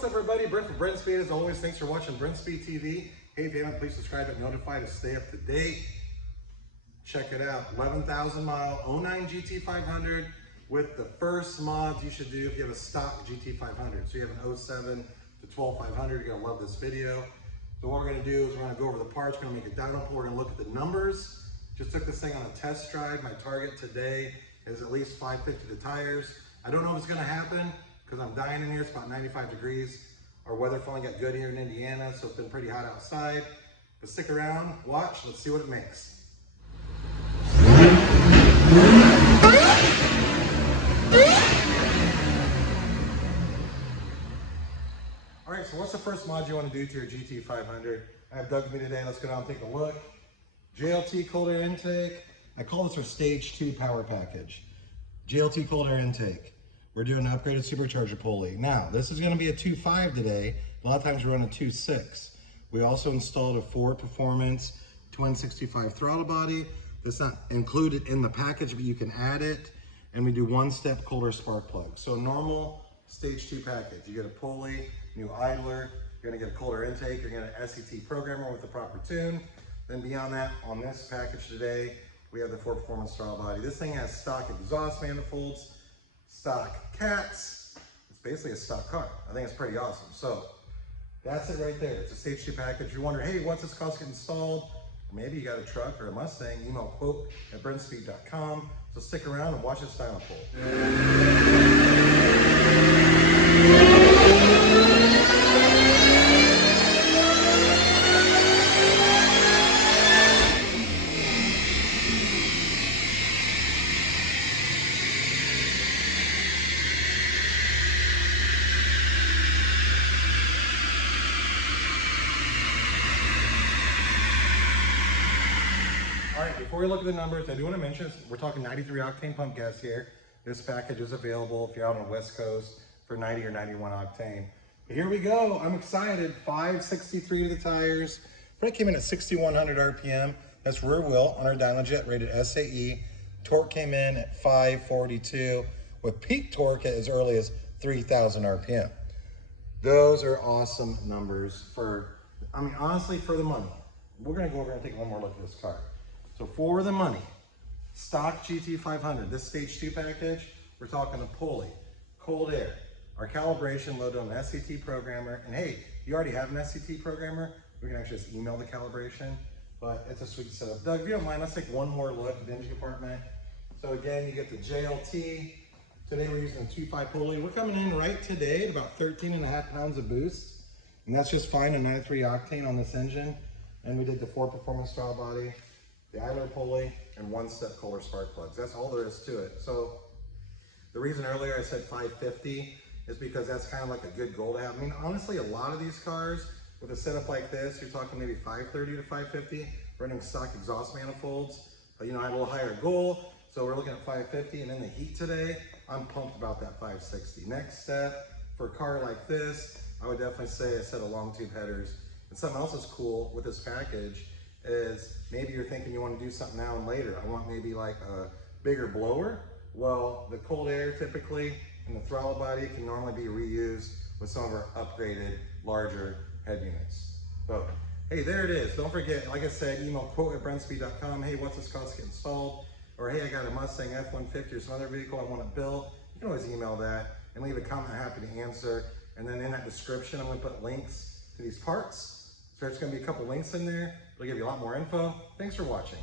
what's up everybody? Brent from Brenspeed. As always, thanks for watching Brenspeed TV. Hey, if you haven't, please subscribe and notify to stay up to date. Check it out, 11,000 mile 09 GT500 with the first mods you should do if you have a stock GT500. So you have an 07 to 12500, you're gonna love this video. So what we're gonna do is we're gonna go over the parts, we're gonna make a dyno pull, we're gonna look at the numbers. Just took this thing on a test drive. My target today is at least 550 the tires. I don't know if it's gonna happen because I'm dying in here. It's about 95 degrees. Our weather finally got good here in Indiana, so it's been pretty hot outside. But stick around, watch, let's see what it makes. All right, so what's the first mod you want to do to your GT500? I have Doug with me today. Let's go down and take a look. JLT cold air intake. I call this our stage 2 power package. JLT cold air intake. We're doing an upgraded supercharger pulley. Now, this is going to be a 2.5 today. A lot of times we run a 2.6. We also installed a Ford Performance twin 65 throttle body. That's not included in the package, but you can add it. And we do one-step cold air spark plug. So a normal stage 2 package. You get a pulley, new idler, you're going to get a cold air intake, you're going to get an SET programmer with the proper tune. Then beyond that, on this package today, we have the Ford Performance throttle body. This thing has stock exhaust manifolds, stock cats. It's basically a stock car. I think it's pretty awesome. So that's it right there. It's a stage 2 package. You wonder, hey, what's this cost to get installed? Or maybe you got a truck or a Mustang, email quote@brenspeed.com. So stick around and watch this dyno pull. All right, before we look at the numbers, I do want to mention we're talking 93 octane pump gas here. This package is available if you're out on the West Coast for 90 or 91 octane. But here we go. I'm excited. 563 to the tires. Brake came in at 6,100 RPM. That's rear wheel on our Dynojet rated SAE. Torque came in at 542 with peak torque at as early as 3,000 RPM. Those are awesome numbers for, I mean, honestly, for the money. We're going to go over and take one more look at this car. So for the money, stock GT500, this stage 2 package, we're talking a pulley, cold air, our calibration loaded on an SET programmer. And hey, you already have an SET programmer. We can actually just email the calibration, but it's a sweet setup. Doug, if you don't mind, let's take one more look at the engine compartment. So again, you get the JLT. Today we're using a 2.5 Pulley. We're coming in right today at about 13.5 pounds of boost. And that's just fine at 93 octane on this engine. And we did the Ford Performance throttle body, the idler pulley, and one-step cold air spark plugs. That's all there is to it. So the reason earlier I said 550 is because that's kind of like a good goal to have. I mean, honestly, a lot of these cars with a setup like this, you're talking maybe 530 to 550, running stock exhaust manifolds. But you know, I had a little higher goal, so we're looking at 550. And in the heat today, I'm pumped about that 560. Next step for a car like this, I would definitely say a set of long tube headers. And something else that's cool with this package is maybe you're thinking you want to do something now and later. I want maybe like a bigger blower. Well, the cold air typically and the throttle body can normally be reused with some of our upgraded larger head units. So, hey, there it is. Don't forget, like I said, email quote@brenspeed.com. Hey, what's this cost to get installed? Or hey, I got a Mustang F-150 or some other vehicle I want to build. You can always email that and leave a comment. I'm happy to answer. And then in that description, I'm going to put links to these parts. So there's going to be a couple links in there. It'll give you a lot more info. Thanks for watching.